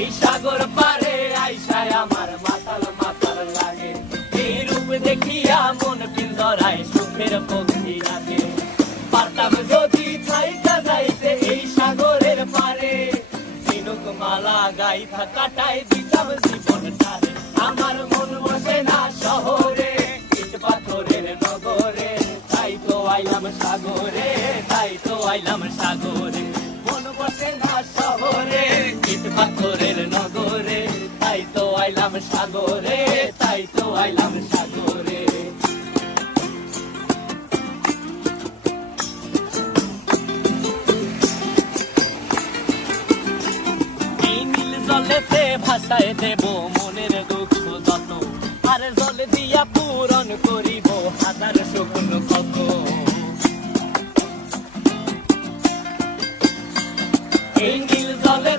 এই সাগর পারে আইসায় আমার মাতাল মাতাল লাগে। এই রূপ দেখিয়া মন পিঞ্জরায় সুখের পক্ষী লাগে। পারতাম যদি থাইকা যাইতে এই সাগরের পারে, ঝিনুক মালা গাইথা কাটাই দিতাম জীবনটারে। আমার মন বসে না শহরে, ইট পাথরের নগরে, তাই তো আইলাম সাগরে, তাই তো আইলাম সাগরে। মন বসে না শহরে, ইট পাথরের নগরে, তাই তো আইলাম সাগরে, তাই তো আইলাম সাগরে। এই নীল জলেতে ভাসায় দেব মনের দুঃখ যত, আর জল দিয়া পূরণ করিব হাজার শুকনো ক্ষত। এই নীল জলে